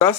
10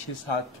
6-7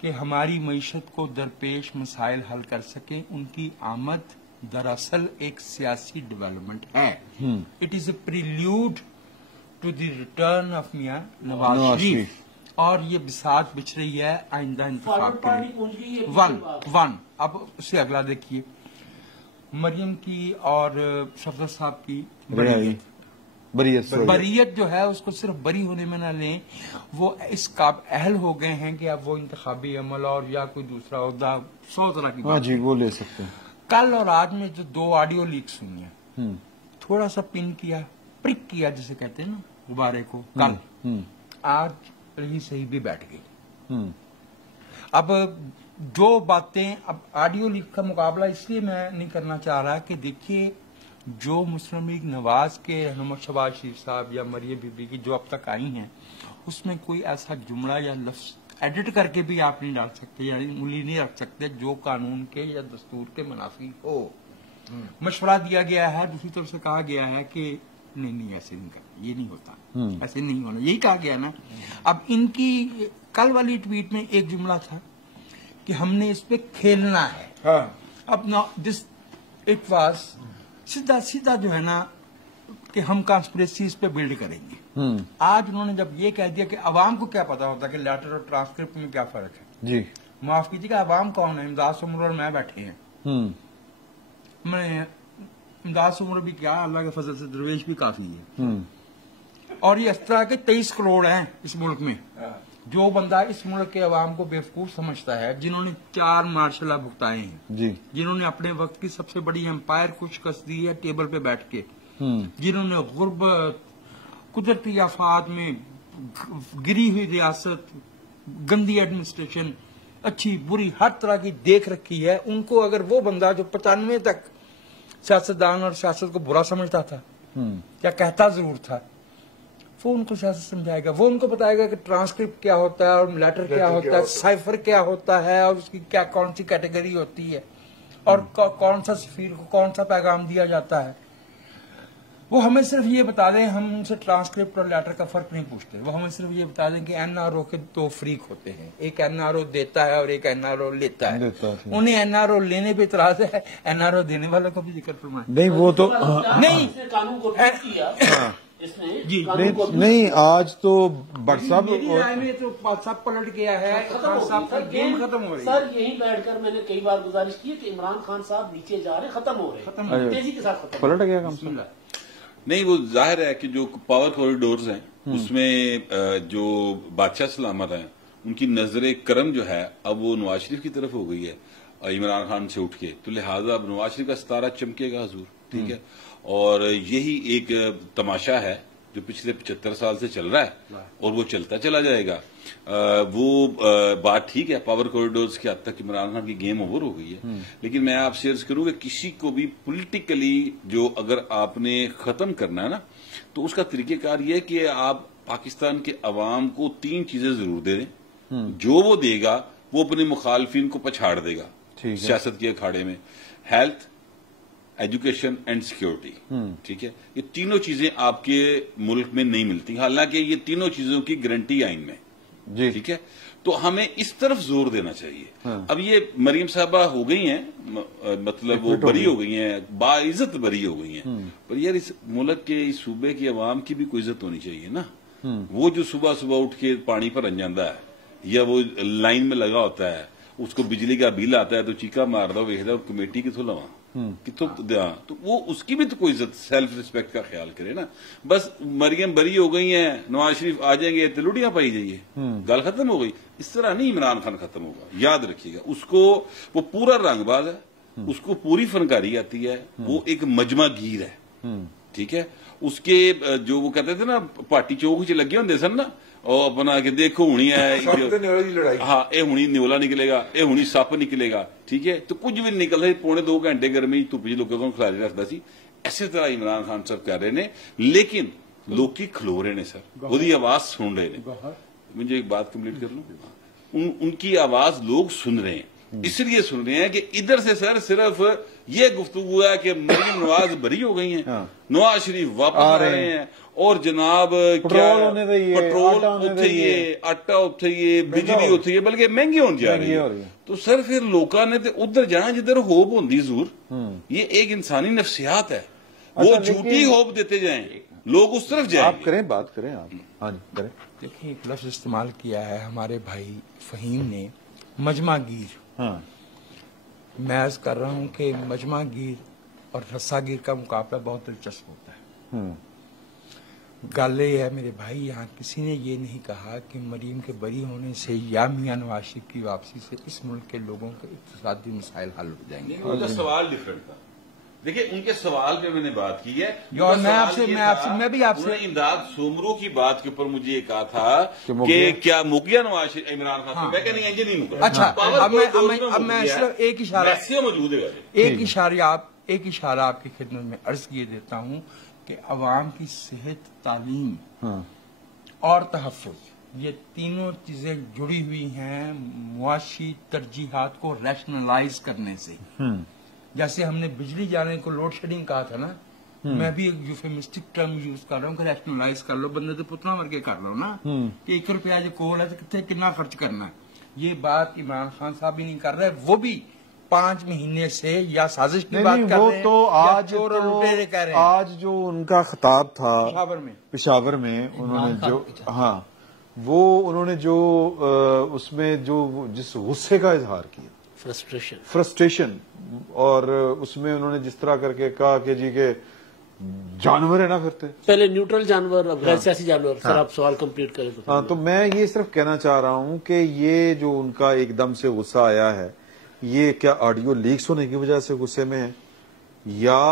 کہ ہماری معیشت کو درپیش مسائل حل کر سکیں، ان کی آمد دراصل ایک سیاسی ڈیولپمنٹ ہے. It is a prelude to the return of Mian Nawaz شریف، اور یہ بساط بچھ رہی ہے آئندہ انتخاب کے لیے. ون اب اس سے اگلا دیکھیے، مریم کی اور صفدر صاحب کی بریت جو ہے اس کو صرف بری ہونے میں نہ لیں، وہ اس اہل ہو گئے ہیں کہ اب وہ انتخابی عمل اور یا کوئی دوسرا عہدہ 100 طرح کی بات جی وہ لے سکتے ہیں. کل اور آج میں جو 2 آڈیو لیکس ہوئی ہیں، تھوڑا سا پن کیا، پرک کیا جسے کہتے ہیں نا غبارے کو، کل آج رہی صحیح بھی بیٹھ گئی. اب جو باتیں، اب آڈیو لیک کا مقابلہ اس لیے میں نہیں کرنا چاہ رہا کہ دیکھیے جو مسلم لیگ نواز کے رہنما شہباز شریف صاحب یا مریم بی بی کی جو اب تک آئی ہیں، اس میں کوئی ایسا جملہ یا لفظ ایڈٹ کر کے بھی آپ نہیں ڈال سکتے یا انگلی نہیں رکھ سکتے جو قانون کے یا دستور کے منافی ہو. مشورہ دیا گیا ہے، دوسری طرف سے کہا گیا ہے کہ نہیں ایسے نہیں کرنا، یہ نہیں ہوتا، ایسے نہیں ہونا، یہی کہا گیا نا. اب ان کی کل والی ٹویٹ میں ایک جملہ تھا کہ ہم نے اس پہ کھیلنا ہے. اب دس اٹ واز سیدھا جو ہے نا کہ ہم کانسپریسی اس پہ بلڈ کریں گے. آج انہوں نے جب یہ کہہ دیا کہ عوام کو کیا پتا ہوتا کہ لیٹر اور ٹرانسکرپٹ میں کیا فرق ہے. جی معاف کیجیے گا، عوام کون ہے؟ امداد عمر اور میں بیٹھے ہیں. میں امداد عمر بھی کیا، اللہ کے فضل سے درویش بھی کافی ہے. اور یہ اس طرح کے 23 کروڑ ہیں اس ملک میں. جو بندہ اس ملک کے عوام کو بیوقوف سمجھتا ہے، جنہوں نے 4 مارشل بھگتائے ہیں، جنہوں نے اپنے وقت کی سب سے بڑی امپائر کو شکست دی ہے ٹیبل پہ بیٹھ کے، جنہوں نے غربت، قدرتی آفات میں گری ہوئی ریاست، گندی ایڈمنسٹریشن، اچھی بری ہر طرح کی دیکھ رکھی ہے، ان کو اگر وہ بندہ جو 95 تک سیاستدان اور سیاست کو برا سمجھتا تھا یا کہتا ضرور تھا، وہ ان کو سیاست سمجھائے گا، وہ ان کو بتائے گا کہ ٹرانسکرپٹ کیا ہوتا ہے اور لیٹر کیا ہوتا ہے، سائفر کیا ہوتا ہے اور اس کی کیا کون سی کیٹیگری ہوتی ہے اور کون سا سفیر کو کون سا پیغام دیا جاتا ہے. وہ ہمیں صرف یہ بتا دیں، ہم ان سے ٹرانسکرپٹ اور لیٹر کا فرق نہیں پوچھتے، وہ ہمیں صرف یہ بتا دیں کہ این آر او کے 2 فریق ہوتے ہیں، ایک این آر او دیتا ہے اور ایک این آر او لیتا ہے. انہیں این آر او لینے پہ اعتراض ہے، این آر او دینے والوں کو بھی ذکر فرمائیں. نہیں وہ تو نہیں جی نہیں، آج تو بٹ صاحب سب پلٹ گیا ہے، صاحب کا گیم ختم ہو رہی ہے. سر یہیں بیٹھ کر میں نے کئی بار گزارش کی کہ عمران خان صاحب نیچے جا رہے، ختم ہو رہے، تیزی کے ساتھ ختم پلٹ گیا کم سے کم. نہیں، وہ ظاہر ہے کہ جو پاور کوریڈورز ہیں اس میں جو بادشاہ سلامت ہیں ان کی نظر کرم جو ہے اب وہ نواز شریف کی طرف ہو گئی ہے عمران خان سے اٹھ کے، تو لہٰذا اب نواز شریف کا ستارہ چمکے گا حضور. ٹھیک ہے، اور یہی ایک تماشا ہے جو پچھلے 75 سال سے چل رہا ہے اور وہ چلتا چلا جائے گا. وہ بات ٹھیک ہے، پاور کوریڈورز کے حد تک عمران خان کی گیم اوور ہو گئی ہے، لیکن میں آپ سے عرض کروں کہ کسی کو بھی پولیٹیکلی جو اگر آپ نے ختم کرنا ہے نا، تو اس کا طریقہ کار یہ ہے کہ آپ پاکستان کے عوام کو 3 چیزیں ضرور دے دیں. جو وہ دے گا وہ اپنے مخالفین کو پچھاڑ دے گا سیاست کے اکھاڑے میں. Health, education and security. ٹھیک ہے، یہ تینوں چیزیں آپ کے ملک میں نہیں ملتی، حالانکہ یہ تینوں چیزوں کی گارنٹی آئین میں. ٹھیک ہے، تو ہمیں اس طرف زور دینا چاہیے. اب یہ مریم صاحبہ ہو گئی ہیں، مطلب وہ بری ہو گئی ہیں، باعزت بری ہو گئی ہیں، پر یار اس ملک کے اس صوبے کے عوام کی بھی کوئی عزت ہونی چاہیے نا. وہ جو صبح صبح اٹھ کے پانی پر انجاندہ ہے یا وہ لائن میں لگا ہوتا ہے، اس کو بجلی کا بل آتا ہے تو چیکا مار دو ویکھدا کمیٹی کتوں لواں کتوں دیا، تو وہ اس کی بھی تو کوئی عزت سیلف ریسپیکٹ کا خیال کرے نا. بس مریم بری ہو گئی ہیں، نواز شریف آ جائیں گے تو لوٹیاں پائی جائیے، گل ختم ہو گئی. اس طرح نہیں عمران خان ختم ہوگا، یاد رکھیے گا. اس کو وہ پورا رنگ باز ہے، اس کو پوری فنکاری آتی ہے، وہ ایک مجمع گیر ہے. ٹھیک ہے، اس کے جو وہ کہتے تھے نا پارٹی چوک چ لگے ہوندے سن نا، اور اپنا کہ دیکھو ہونی ہے، ہاں اے ہونی نیولا نکلے گا، اے ہونی سپ نکلے گا. ٹھیک ہے، تو کچھ بھی نہیں نکلتا، 2.5 گھنٹے گرمی دھوپ چ لوگوں کو کھلاری رکھتا سی. اسی طرح عمران خان صاحب کر رہے ہیں، لیکن لوگ کی کھلو رہے ہیں سر، وہی آواز سن رہے ہیں. مجھے ایک بات کمپلیٹ کر لوں، ان کی آواز لوگ سن رہے ہیں. اس لیے سن رہے ہیں کہ ادھر سے سر صرف یہ گفتگو ہے کہ مریم نواز بری ہو گئی ہیں، نواز شریف واپس آ رہے ہیں، اور جناب پٹرول اتھائیے، آٹا اتھائیے، بجلی اتھائیے، بلکہ مہنگی ہون جا رہی ہے. تو سر پھر لوکاں نے ادھر جانا جدھر ہوپ ہوندی ضرور. یہ ایک انسانی نفسیات ہے، وہ جھوٹی ہوپ دیتے جائیں، لوگ اس طرف جائیں. آپ کریں، بات کریں آپ. ہاں جی کریں. دیکھیں ایک لفظ استعمال کیا ہے ہمارے بھائی فہیم نے، مجمع گیر. میں عرض کر رہا ہوں کہ مجمع گیر اور رسا گیر کا مقابلہ بہت دلچسپ ہوتا ہے. گل یہ ہے میرے بھائی، یہاں کسی نے یہ نہیں کہا کہ مریم کے بری ہونے سے یا میاں نواز شریف کی واپسی سے اس ملک کے لوگوں کے اقتصادی مسائل حل ہو جائیں گے. ان کا سوال ڈفرنٹ تھا. دیکھیں ان کے سوال پہ میں نے بات کی ہے، میں بھی آپ سے امداد سومرو کی بات کے اوپر مجھے یہ کہا تھا کہ کیا مکیا نواز عمران خان، میں کہ نہیں نہیں مکا. اچھا اب میں صرف ایک اشارہ آپ کی خدمت میں عرض کیے دیتا ہوں کہ عوام کی صحت، تعلیم اور تحفظ، یہ تینوں چیزیں جڑی ہوئی ہیں معاشی ترجیحات کو ریشنلائز کرنے سے. جیسے ہم نے بجلی جانے کو لوڈ شیڈنگ کہا تھا نا، میں بھی ایک یوفیمسٹک ٹرم یوز کر رہا ہوں کہ ریشنلائز کر لو، بندے تو پتنا مر کے کر لو نا کہ 1 روپیہ جو کوڑ ہے تو کتنا خرچ کرنا ہے. یہ بات عمران خان صاحب بھی نہیں کر رہے، وہ بھی 5 مہینے سے یا سازش کی بات کر رہے ہیں. تو آج جو ان کا خطاب تھا پشاور میں انہوں نے جو انہوں نے جو اس میں جو جس غصے کا اظہار کیا، فرسٹریشن، اور اس میں انہوں نے جس طرح کر کے کہا کہ جی کہ جانور ہے نا پھرتے، پہلے نیوٹرل جانور، اب غیر سیاسی جانور. سر آپ سوال کمپلیٹ کریں. ہاں تو میں یہ صرف کہنا چاہ رہا ہوں کہ یہ جو ان کا ایک دم سے غصہ آیا ہے، یہ کیا آڈیو لیکس ہونے کی وجہ سے غصے میں ہے، یا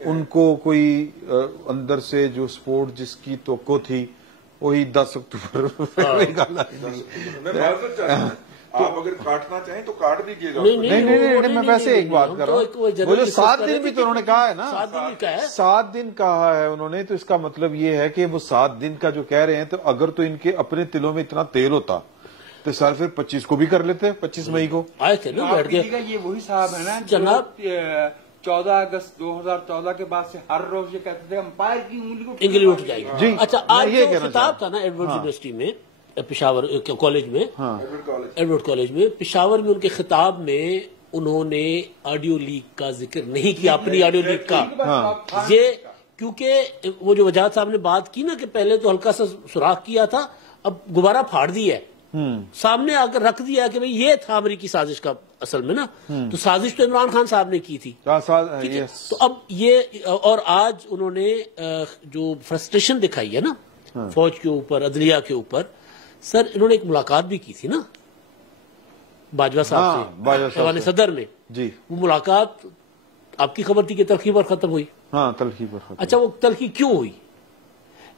ان کو کوئی اندر سے جو سپورٹ جس کی توقع تھی وہی 10 اکتوبر آپ اگر کاٹنا چاہیں تو کاٹ دیجیے گا. نہیں میں ویسے ایک بات کر رہا ہوں، وہ جو 7 دن بھی تو انہوں نے کہا ہے نا، 7 دن کہا ہے انہوں نے، تو اس کا مطلب یہ ہے کہ وہ 7 دن کا جو کہہ رہے ہیں، تو اگر تو ان کے اپنے دلوں میں اتنا تیل ہوتا تو سر پھر 25 کو بھی کر لیتے، 25 مئی کو آئے تھے نا بیٹھ کے. یہ وہی صاحب ہے نا جناب 14 اگست 2014 کے بعد سے ہر روز یہ کہتے تھے امپائر کی انگلی اٹھ جائے گی. اچھا آج یہ خطاب تھا نا ایڈورڈ یونیورسٹی میں، پشاور کالج میں، ایڈورڈ کالج میں، پشاور میں، ان کے خطاب میں انہوں نے آڈیو لیک کا ذکر نہیں کیا، اپنی آڈیو لیک کا. یہ کیونکہ وہ جو وجاہت صاحب نے بات کی نا کہ پہلے تو ہلکا سا سوراخ کیا تھا، اب دوبارہ پھاڑ دیا ہے، سامنے آ کر رکھ دیا کہ بھئی یہ تھا امریکی سازش کا اصل میں نا. تو سازش تو عمران خان صاحب نے کی تھی. تو اب یہ، اور آج انہوں نے جو فرسٹریشن دکھائی ہے نا فوج کے اوپر، عدلیہ کے اوپر، سر انہوں نے ایک ملاقات بھی کی تھی نا باجوہ صاحب سے ایوان صدر میں. وہ ملاقات آپ کی خبر تھی کہ تلخی پر ختم ہوئی. تلخی پر ختم. اچھا وہ تلخی کیوں ہوئی؟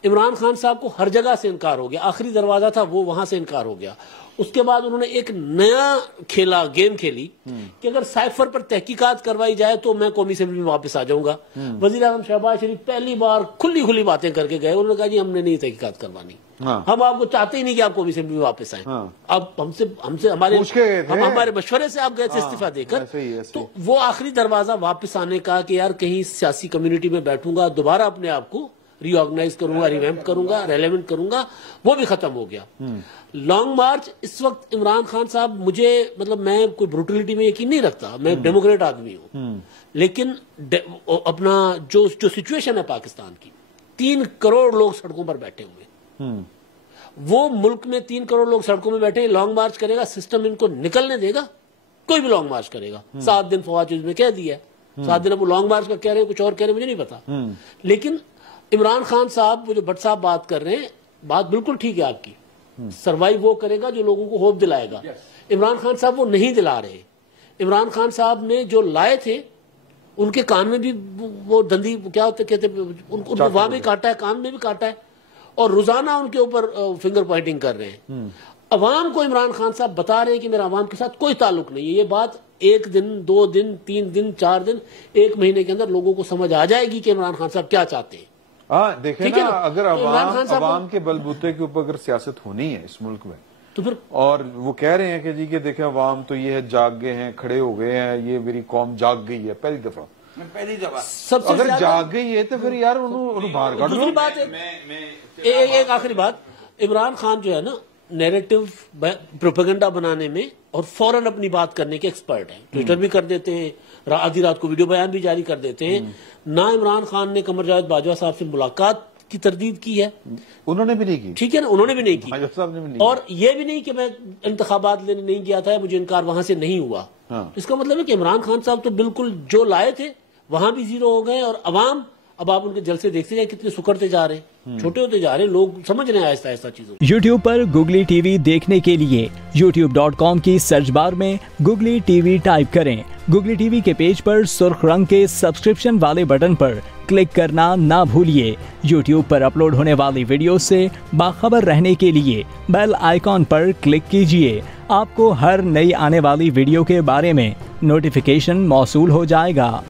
عمران خان صاحب کو ہر جگہ سے انکار ہو گیا، آخری دروازہ تھا وہ، وہاں سے انکار ہو گیا. اس کے بعد انہوں نے ایک نیا گیم کھیلی کہ اگر سائفر پر تحقیقات کروائی جائے تو میں قومی اسمبلی میں واپس آ جاؤں گا. وزیر اعظم شہباز شریف پہلی بار کھلی باتیں کر کے گئے. انہوں نے کہا جی ہم نے نہیں تحقیقات کروانی، ہم آپ کو چاہتے ہی نہیں کہ آپ قومی اسمبلی میں واپس آئیں. اب ہم سے ہمارے مشورے سے آپ گئے تھے استعفیٰ دے کر. تو وہ آخری دروازہ واپس آنے کا کہ یار کہیں سیاسی کمیونٹی میں بیٹھوں گا، دوبارہ اپنے آپ کو ری آرگنائز کروں گا، ریویمپ کروں گا، ریلیونٹ کروں گا، وہ بھی ختم ہو گیا. لانگ مارچ اس وقت عمران خان صاحب، مجھے مطلب میں کوئی بروٹیلٹی میں یقین نہیں رکھتا، میں ڈیموکریٹ آدمی ہوں، لیکن اپنا جو سچویشن ہے پاکستان کی، 3 کروڑ لوگ سڑکوں پر بیٹھے ہوئے، وہ ملک میں 3 کروڑ لوگ سڑکوں میں بیٹھے، لانگ مارچ کرے گا، سسٹم ان کو نکلنے دے گا؟ کوئی بھی لانگ مارچ کرے گا. 7 دن فواد چوز میں کہہ دیا ہے، 7 دن اب وہ لانگ مارچ کا کہہ رہے ہیں، کچھ اور کہہ رہے ہیں مجھے نہیں پتا. لیکن عمران خان صاحب، وہ جو بٹ صاحب بات کر رہے ہیں، بات بالکل ٹھیک ہے آپ کی. سروائیو وہ کرے گا جو لوگوں کو ہوپ دلائے گا. عمران خان صاحب وہ نہیں دلا رہے. عمران خان صاحب نے جو لائے تھے ان کے کان میں بھی وہ دندی کیا ہوتے کہتے ان کو وہاں بھی کاٹا ہے، کان میں بھی کاٹا ہے، اور روزانہ ان کے اوپر فنگر پوائنٹنگ کر رہے ہیں. عوام کو عمران خان صاحب بتا رہے ہیں کہ میرا عوام کے ساتھ کوئی تعلق نہیں ہے. یہ بات 1 دن 2 دن 3 دن 4 دن 1 مہینے کے اندر لوگوں کو سمجھ آ جائے گی کہ عمران خان صاحب کیا چاہتے ہیں. دیکھیں نا، اگر عوام کے بلبوتے کے اوپر اگر سیاست ہونی ہے اس ملک میں، تو پھر اور وہ کہہ رہے ہیں کہ جی کہ دیکھیں عوام تو یہ ہے جاگ گئے ہیں، کھڑے ہو گئے ہیں، یہ میری قوم جاگ گئی ہے پہلی دفعہ. سب سے اگر جاگ گئی ہے تو پھر یار انہوں باہر کر دو. دوسری بات ایک آخری بات، عمران خان جو ہے نا نیریٹو پروپیگنڈا بنانے میں اور فوراً اپنی بات کرنے کے ایکسپرٹ ہیں. ٹویٹر بھی کر دیتے ہیں، آدھی رات کو ویڈیو بیان بھی جاری کر دیتے ہیں. نہ عمران خان نے قمر جاوید باجوہ صاحب سے ملاقات کی تردید کی ہے، انہوں نے بھی نہیں کی. ٹھیک ہے نا، انہوں نے بھی نہیں کی. باجوہ صاحب نے بھی نہیں اور یہ بھی نہیں کہ میں انتخابات لینے نہیں گیا تھا، مجھے انکار وہاں سے نہیں ہوا. اس کا مطلب ہے کہ عمران خان صاحب تو بالکل جو لائے تھے وہاں بھی زیرو ہو گئے. اور عوام اب آپ ان کے جلسے دیکھتے جائیں کتنے سکڑتے جا رہے ہیں، چھوٹے ہوتے جا رہے ہیں، لوگ سمجھ رہے ہیں آہستہ آہستہ چیزوں. یوٹیوب پر گوگلی ٹی وی دیکھنے کے لیے youtube.com کی سرچ بار میں گوگلی ٹی وی ٹائپ کریں. گوگلی ٹی وی کے پیج پر سرخ رنگ کے سبسکرپشن والے بٹن پر کلک کرنا نہ بھولیے. یوٹیوب پر اپلوڈ ہونے والی ویڈیو سے باخبر رہنے کے لیے بیل آئیکن پر کلک کیجیے. آپ کو ہر نئی آنے والی ویڈیو کے بارے میں نوٹیفیکیشن موصول ہو جائے گا.